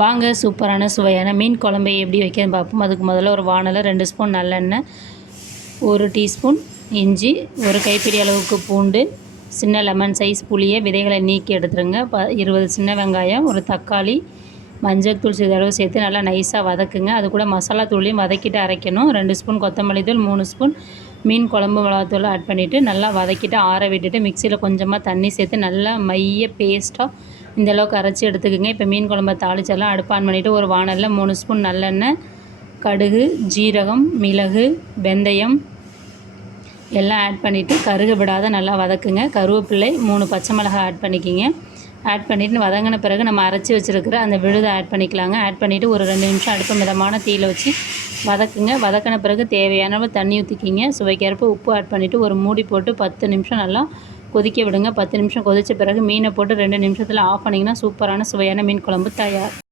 வாங்க சூப்பரான சுவையான மீன் குழம்பை எப்படி வைக்கிறதுன்னு பார்ப்போம். அதுக்கு முதல்ல ஒரு வானலில் 2 ஸ்பூன் நல்லெண்ணெய், 1 டீஸ்பூன் இஞ்சி, 1 கைப்பிடி அளவுக்கு பூண்டு, சின்ன லெமன் சைஸ் புளியை விதைகளை நீக்கி எடுத்துருங்க. 20 சின்ன வெங்காயம், ஒரு தக்காளி, மஞ்சள் தூள் சிறிதளவு சேர்த்து நல்லா நைஸாக வதக்குங்க. அது கூட மசாலா தூளையும் வதக்கிட்டு அரைக்கணும். 2 ஸ்பூன் கொத்தமல்லி தூள், 3 ஸ்பூன் மீன் குழம்பு மிளகாத்தூள் ஆட் பண்ணிவிட்டு நல்லா வதக்கிட்டு ஆற விட்டுட்டு மிக்சியில் கொஞ்சமாக தண்ணி சேர்த்து நல்லா மைய பேஸ்ட்டாக இந்தளவுக்கு அரைச்சி எடுத்துக்கோங்க. இப்போ மீன் குழம்பை தாளிச்செல்லாம் அடுப்பு ஆன் பண்ணிவிட்டு ஒரு வானலில் 3 ஸ்பூன் நல்லெண்ணெய், கடுகு, ஜீரகம், மிளகு, வெந்தயம் எல்லாம் ஆட் பண்ணிவிட்டு கருக விடாத நல்லா வதக்குங்க. கருவேப்பிலை, 3 பச்சை மிளகாய் ஆட் பண்ணிக்கிங்க. ஆட் பண்ணிவிட்டு வதங்கின பிறகு நம்ம அரைச்சி வச்சுருக்கிற அந்த விழுதை ஆட் பண்ணிக்கலாங்க. ஆட் பண்ணிவிட்டு ஒரு 2 நிமிஷம் அடுப்பு மிதமான தீயில் வச்சு வதக்குங்க. வதக்கின பிறகு தேவையான அளவு தண்ணி ஊற்றிக்கிங்க. சுவைக்கேற்ப உப்பு ஆட் பண்ணிவிட்டு ஒரு மூடி போட்டு 10 நிமிஷம் நல்லா கொதிக்க விடுங்க. 10 நிமிஷம் கொதித்த பிறகு மீனை போட்டு 2 நிமிஷத்தில் ஆஃப் பண்ணிங்கன்னா சூப்பரான சுவையான மீன் குழம்பு தயார்.